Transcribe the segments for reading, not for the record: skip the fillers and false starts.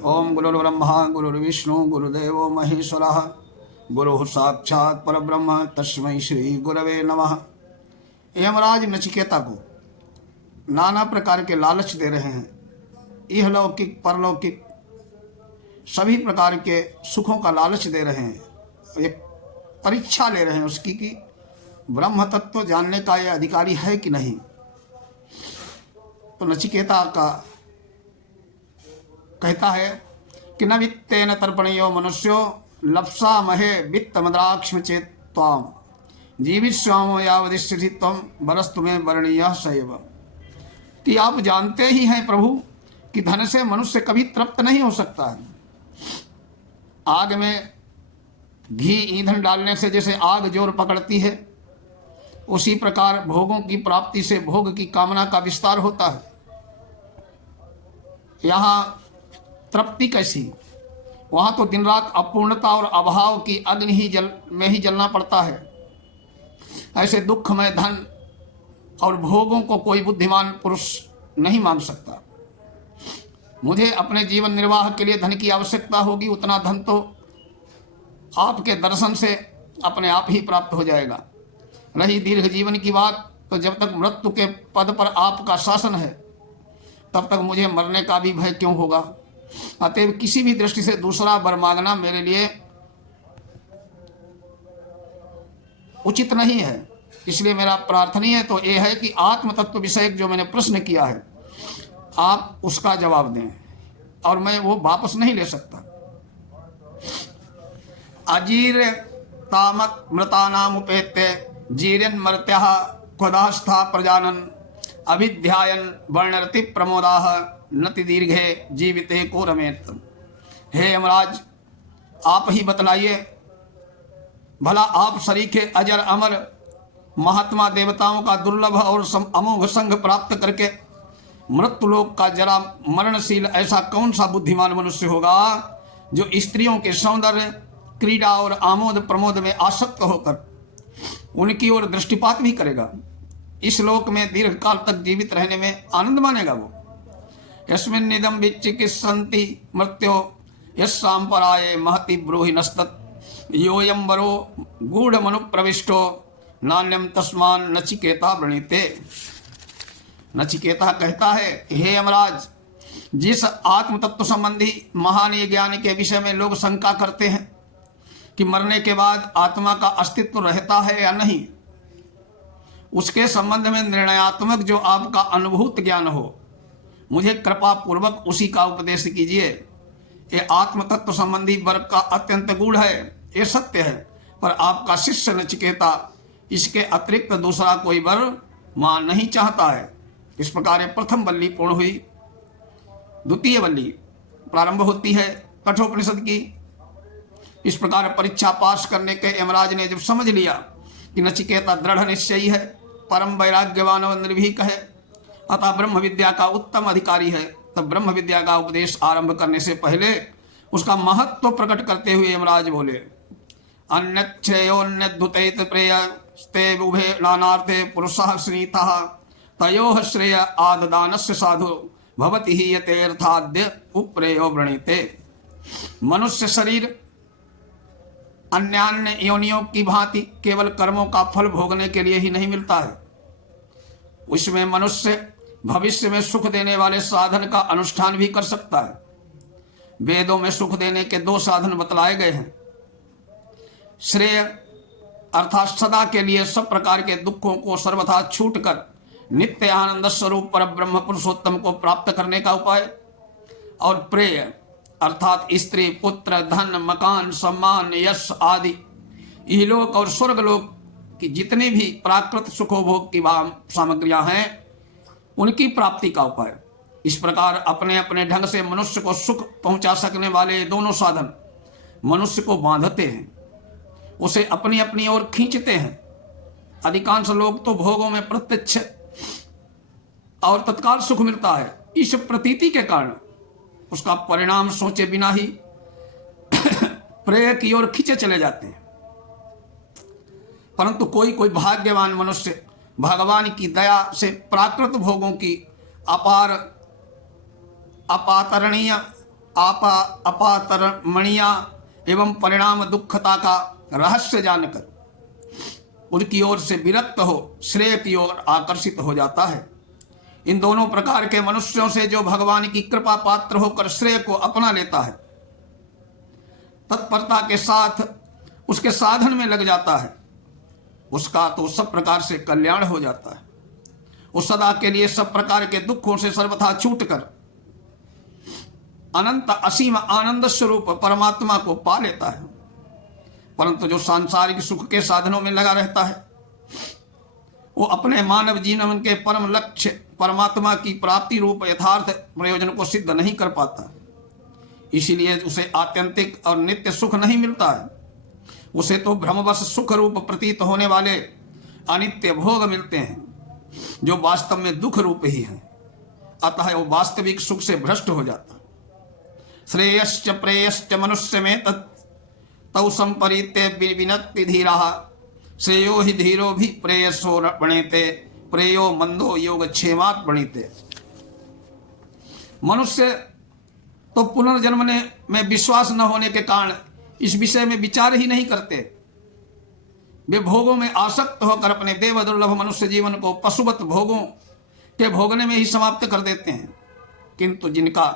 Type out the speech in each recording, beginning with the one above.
ओम गुरुर्ब्रह्मा गुरुर्विष्णु गुरुदेवो महेश्वरः गुरुः साक्षात् परब्रह्म तस्मै श्री गुरवे नमः। यमराज नचिकेता को नाना प्रकार के लालच दे रहे हैं, इहलौकिक परलौकिक सभी प्रकार के सुखों का लालच दे रहे हैं। एक परीक्षा ले रहे हैं उसकी कि ब्रह्म तत्व जानने का यह अधिकारी है कि नहीं। तो नचिकेता का कहता है कि न वित्तेन तर्पणयो मनुष्यो लप्सा महे वित्त मद्राक्ष्म चेत त्वाम जीविष्यामो यावदिष्यसि त्वं वरस्तु में वर्णीयः सैव। कि आप जानते ही हैं प्रभु कि धन से मनुष्य कभी तृप्त नहीं हो सकता है। आग में घी ईंधन डालने से जैसे आग जोर पकड़ती है, उसी प्रकार भोगों की प्राप्ति से भोग की कामना का विस्तार होता है। यहाँ तृप्ति कैसी, वहाँ तो दिन रात अपूर्णता और अभाव की अग्नि ही जलना पड़ता है। ऐसे दुखमय धन और भोगों को कोई बुद्धिमान पुरुष नहीं मांग सकता। मुझे अपने जीवन निर्वाह के लिए धन की आवश्यकता होगी, उतना धन तो आपके दर्शन से अपने आप ही प्राप्त हो जाएगा। रही दीर्घ जीवन की बात, तो जब तक मृत्यु के पद पर आपका शासन है तब तक मुझे मरने का भी भय क्यों होगा। अतएव किसी भी दृष्टि से दूसरा वर मांगना मेरे लिए उचित नहीं है। इसलिए मेरा प्रार्थनीय तो यह है कि आत्म तत्व विषयक जो मैंने प्रश्न किया है आप उसका जवाब दें, और मैं वो वापस नहीं ले सकता। अजीर तामत मृतानाम उपेत्य जीरन मर्त्या क्वदास्था प्रजानन अभिध्यायन वर्णरति प्रमोदाः नति दीर्घे जीविते को रमेत। हे यमराज, आप ही बतलाइए, भला आप सरीखे अजर अमर महात्मा देवताओं का दुर्लभ और अमोघ संग प्राप्त करके मृत्युलोक का जरा मरणशील ऐसा कौन सा बुद्धिमान मनुष्य होगा जो स्त्रियों के सौंदर्य क्रीड़ा और आमोद प्रमोद में आसक्त होकर उनकी ओर दृष्टिपात भी करेगा। इस लोक में दीर्घ काल तक जीवित रहने में आनंद मानेगा वो। यस्मिन्निदं विचिकित्सन्ति मृत्यो यस्साम्पराये महति ब्रूहि नस्तत् योऽयं वरो गूढ़मनुप्रविष्टो नान्यम तस्मान नचिकेता वृणीते। नचिकेता कहता है, हे यमराज, जिस आत्म तत्व संबंधी महान ज्ञान के विषय में लोग शंका करते हैं कि मरने के बाद आत्मा का अस्तित्व रहता है या नहीं, उसके संबंध में निर्णयात्मक जो आपका अनुभूत ज्ञान हो, मुझे कृपा पूर्वक उसी का उपदेश कीजिए। ये आत्म तत्व संबंधी वर्ग का अत्यंत गूढ़ है, ये सत्य है, पर आपका शिष्य नचिकेता इसके अतिरिक्त दूसरा कोई वर मान नहीं चाहता है। इस प्रकार प्रथम वल्ली पूर्ण हुई। द्वितीय वल्ली प्रारंभ होती है कठोपनिषद की। इस प्रकार परीक्षा पास करने के यमराज ने जब समझ लिया कि नचिकेता दृढ़ निश्चयी है, परम वैराग्यवान और निर्भीक है, अतः ब्रह्म विद्या का उत्तम अधिकारी है, तब ब्रह्म विद्या का उपदेश आरंभ करने से पहले उसका महत्व प्रकट करते हुए यमराज बोले, अन्यच्छ्रेयोन्यद्भुतैत प्रेयस्ते उभे नानार्थे पुरुषः स्नीतः तयोः श्रेय आददानस्य साधु भवति ही यतेर्थाद्य उप्रेयो वृणीते। मनुष्य शरीर अन्यान्य योनियों की भांति केवल कर्मों का फल भोगने के लिए ही नहीं मिलता है। उसमें मनुष्य भविष्य में सुख देने वाले साधन का अनुष्ठान भी कर सकता है। वेदों में सुख देने के दो साधन बतलाए गए हैं। श्रेय अर्थात सदा के लिए सब प्रकार के दुखों को सर्वथा छूटकर नित्य आनंद स्वरूप पर ब्रह्म पुरुषोत्तम को प्राप्त करने का उपाय, और प्रेय अर्थात स्त्री पुत्र धन मकान सम्मान यश आदि इहलोक और स्वर्गलोक की जितनी भी प्राकृत सुखोभोग की सामग्रियां हैं उनकी प्राप्ति का उपाय। इस प्रकार अपने अपने ढंग से मनुष्य को सुख पहुंचा सकने वाले दोनों साधन मनुष्य को बांधते हैं, उसे अपनी अपनी ओर खींचते हैं। अधिकांश लोग तो भोगों में प्रत्यक्ष और तत्काल सुख मिलता है, इस प्रतीति के कारण उसका परिणाम सोचे बिना ही प्रेय की ओर खींचे चले जाते हैं। परंतु कोई कोई भाग्यवान मनुष्य भगवान की दया से प्राकृत भोगों की अपार अपातरणीय आपा अपातरमणिया एवं परिणाम दुखता का रहस्य जानकर उनकी ओर से विरक्त हो श्रेय की ओर आकर्षित हो जाता है। इन दोनों प्रकार के मनुष्यों से जो भगवान की कृपा पात्र होकर श्रेय को अपना लेता है, तत्परता के साथ उसके साधन में लग जाता है, उसका तो सब प्रकार से कल्याण हो जाता है। वो सदा के लिए सब प्रकार के दुखों से सर्वथा छूटकर अनंत असीम आनंद स्वरूप परमात्मा को पा लेता है। परंतु जो सांसारिक सुख के साधनों में लगा रहता है, वो अपने मानव जीवन के परम लक्ष्य परमात्मा की प्राप्ति रूप यथार्थ प्रयोजन को सिद्ध नहीं कर पाता। इसीलिए उसे आत्यंतिक और नित्य सुख नहीं मिलता है। उसे तो भ्रमवश सुख रूप प्रतीत होने वाले अनित्य भोग मिलते हैं, जो वास्तव में दुख रूप ही है। अतः वो वास्तविक सुख से भ्रष्ट हो जाता है। श्रेयश्च प्रेयश्च मनुष्य में तौ संपरीते विनक्ति धीरा श्रेयो ही धीरो भी प्रेयसो बणेते प्रेयो मंदो योग क्षेमात बणीते। मनुष्य तो पुनर्जन्म में विश्वास न होने के कारण इस विषय में विचार ही नहीं करते। वे भोगों में आसक्त होकर अपने देव दुर्लभ मनुष्य जीवन को पशुवत भोगों के भोगने में ही समाप्त कर देते हैं। किंतु जिनका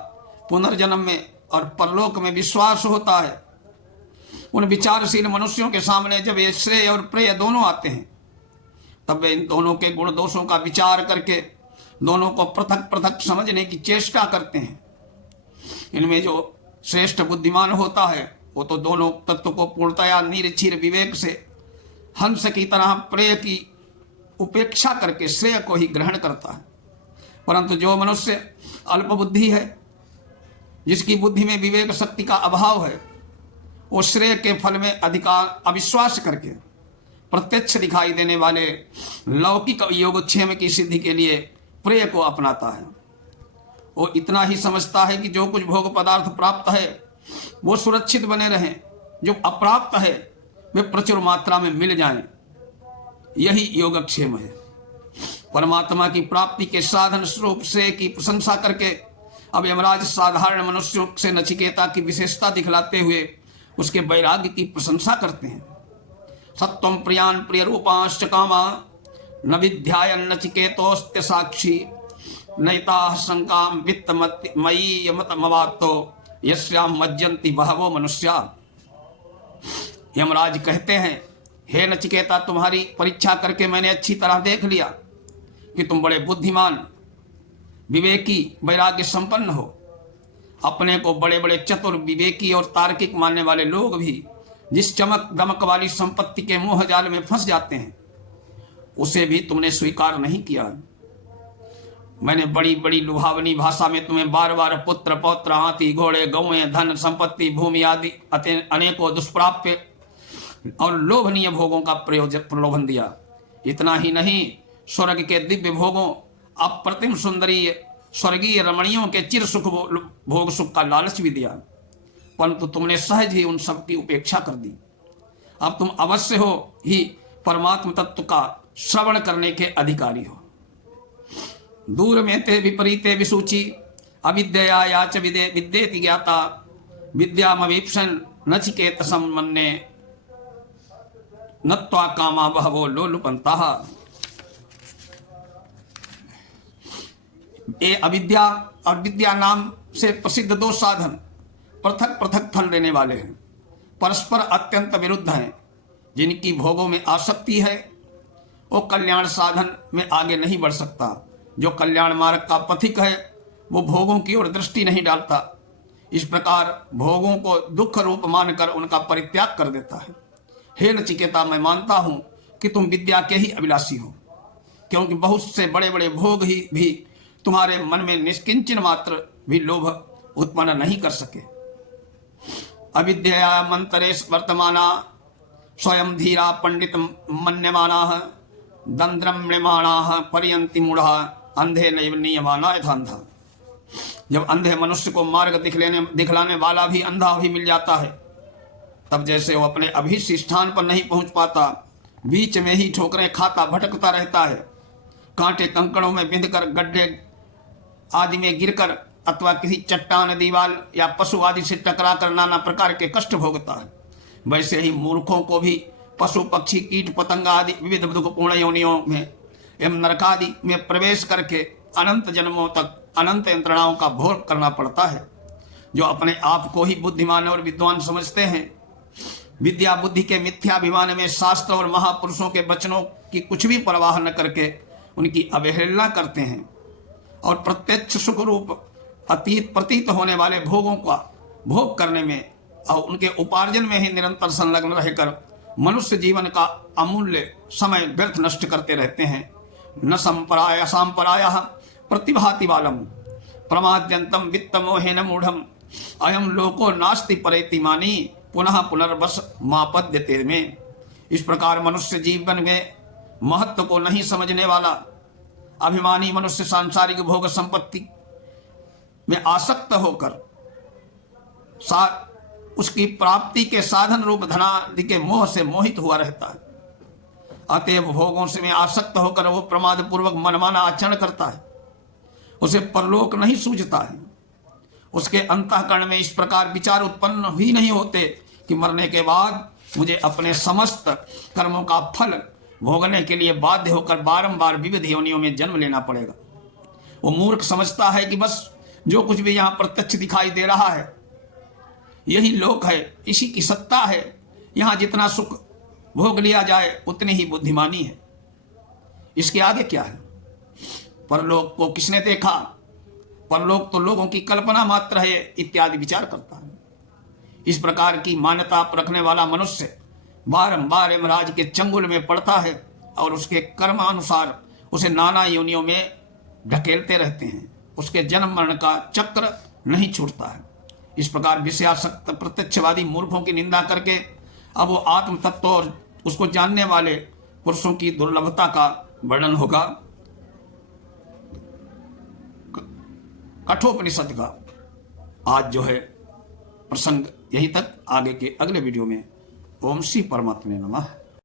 पुनर्जन्म में और परलोक में विश्वास होता है, उन विचारशील मनुष्यों के सामने जब ये श्रेय और प्रेय दोनों आते हैं, तब वे इन दोनों के गुण दोषों का विचार करके दोनों को पृथक पृथक समझने की चेष्टा करते हैं। इनमें जो श्रेष्ठ बुद्धिमान होता है, वो तो दोनों तत्व को पूर्णतया निरक्षीर विवेक से हंस की तरह प्रेय की उपेक्षा करके श्रेय को ही ग्रहण करता है। परंतु जो मनुष्य अल्प बुद्धि है, जिसकी बुद्धि में विवेक शक्ति का अभाव है, वो श्रेय के फल में अधिकार अविश्वास करके प्रत्यक्ष दिखाई देने वाले लौकिक योगक्षेम की सिद्धि के लिए प्रेय को अपनाता है। वो इतना ही समझता है कि जो कुछ भोग पदार्थ प्राप्त है वो सुरक्षित बने रहें, जो अप्राप्त है वे प्रचुर मात्रा में मिल जाएं। यही योगक्षेम है। परमात्मा की प्राप्ति के साधन स्वरूप श्रेय की प्रशंसा करके अब यमराज साधारण मनुष्यों से नचिकेता की विशेषता दिखलाते हुए उसके वैराग्य की प्रशंसा करते हैं। सत्वं प्रियान प्रिय रूपांश्च कामा न विद्यायन् नचिकेतोस्त्य साक्षी नैता शंकाम वित्त मयी यमत मवातो यस्याम मज्जन्ति बहवो मनुष्या। यमराज कहते हैं, हे नचिकेता, तुम्हारी परीक्षा करके मैंने अच्छी तरह देख लिया कि तुम बड़े बुद्धिमान, विवेकी, वैराग्य संपन्न हो। अपने को बड़े बड़े चतुर, विवेकी और तार्किक मानने वाले लोग भी जिस चमक दमक वाली संपत्ति के मोह जाल में फंस जाते हैं, उसे भी तुमने स्वीकार नहीं किया। मैंने बड़ी बड़ी लुभावनी भाषा में तुम्हें बार बार पुत्र पौत्र, हाथी घोड़े, गौएं, धन संपत्ति, भूमि आदि अनेकों दुष्प्राप्य और लोभनीय भोगों का प्रलोभन दिया। इतना ही नहीं, स्वर्ग के दिव्य भोगों, अप्रतिम सुंदरी स्वर्गीय रमणियों के चिर सुख भोग सुख का लालच भी दिया, परंतु तुमने सहज ही उन सब की उपेक्षा कर दी। अब तुम अवश्य हो ही परमात्म तत्व का श्रवण करने के अधिकारी हो। दूर में ते विपरीते विसूचि अविद्या याच विद्येति ज्ञाता विद्यामवीप्सन नचिकेत सम्मन्ने नत्वा कामा बहवो लोलुपंताः। ये अविद्या और विद्या नाम से प्रसिद्ध दो साधन पृथक पृथक फल देने वाले हैं, परस्पर अत्यंत विरुद्ध हैं। जिनकी भोगों में आसक्ति है वो कल्याण साधन में आगे नहीं बढ़ सकता। जो कल्याण मार्ग का पथिक है वो भोगों की ओर दृष्टि नहीं डालता। इस प्रकार भोगों को दुख रूप मानकर उनका परित्याग कर देता है। हे नचिकेता, मैं मानता हूं कि तुम विद्या के ही अभिलाषी हो, क्योंकि बहुत से बड़े बड़े भोग ही भी तुम्हारे मन में निष्किंचन मात्र भी लोभ उत्पन्न नहीं कर सके। अविद्या मंतरेश वर्तमाना स्वयं धीरा पंडित मन्यमाना दंद्रम्यमाणा पर्यंति मूढ़ा अंधे नैव नियमाना यथांधा। जब अंधे मनुष्य को मार्ग दिखलाने वाला भी अंधा भी मिल जाता है, तब जैसे वो अपने अभीष्ट स्थान पर नहीं पहुंच पाता, बीच में ही ठोकरें खाता भटकता रहता है, कांटे कंकड़ों में बिंधकर गड्ढे आदि में गिरकर अथवा किसी चट्टान, दीवार या पशु आदि से टकरा कर नाना प्रकार के कष्ट भोगता है, वैसे ही मूर्खों को भी पशु, पक्षी, कीट, पतंग आदि विविध दुखपूर्ण योनियों में एवं नरकादि में प्रवेश करके अनंत जन्मों तक अनंत यंत्रणाओं का भोग करना पड़ता है। जो अपने आप को ही बुद्धिमान और विद्वान समझते हैं, विद्या बुद्धि के मिथ्याभिमान में शास्त्र और महापुरुषों के वचनों की कुछ भी परवाह न करके उनकी अवहेलना करते हैं और प्रत्यक्ष सुख रूप अतीत प्रतीत होने वाले भोगों का भोग करने में और उनके उपार्जन में ही निरंतर संलग्न रहकर मनुष्य जीवन का अमूल्य समय व्यर्थ नष्ट करते रहते हैं। न संपराय सांपराय प्रतिभाति बालम प्रमाद्यंतम वित्त मोहेन मूढ़म अयम लोको नास्ति परेति मानी पुनः पुनर्वस मापद्यते में। इस प्रकार मनुष्य जीवन में महत्व को नहीं समझने वाला अभिमानी मनुष्य सांसारिक भोग संपत्ति में आसक्त होकर उसकी प्राप्ति के साधन रूप धनादि के मोह से मोहित हुआ रहता है। अतएव भोगों से में आसक्त होकर वो प्रमाद पूर्वक मनमाना आचरण करता है, उसे परलोक नहीं सूझता है। उसके अंतःकरण में इस प्रकार विचार उत्पन्न ही नहीं होते कि मरने के बाद मुझे अपने समस्त कर्मों का फल भोगने के लिए बाध्य होकर बारंबार विविध योनियों में जन्म लेना पड़ेगा। वो मूर्ख समझता है कि बस जो कुछ भी यहाँ प्रत्यक्ष दिखाई दे रहा है यही लोक है, इसी की सत्ता है, यहाँ जितना सुख भोग लिया जाए उतनी ही बुद्धिमानी है, इसके आगे क्या है। परलोक को किसने देखा, परलोक तो लोगों की कल्पना मात्र है इत्यादि विचार करता है। इस प्रकार की मान्यता रखने वाला मनुष्य बारंबार यमराज के चंगुल में पड़ता है और उसके कर्मानुसार उसे नाना योनियों में ढकेलते रहते हैं। उसके जन्म मरण का चक्र नहीं छूटता है। इस प्रकार विषयासक्त प्रत्यक्षवादी मूर्खों की निंदा करके अब वो आत्म तत्व और उसको जानने वाले पुरुषों की दुर्लभता का वर्णन होगा। कठोपनिषद का आज जो है प्रसंग यहीं तक, आगे के अगले वीडियो में। ओम श्री परमात्मे नमः।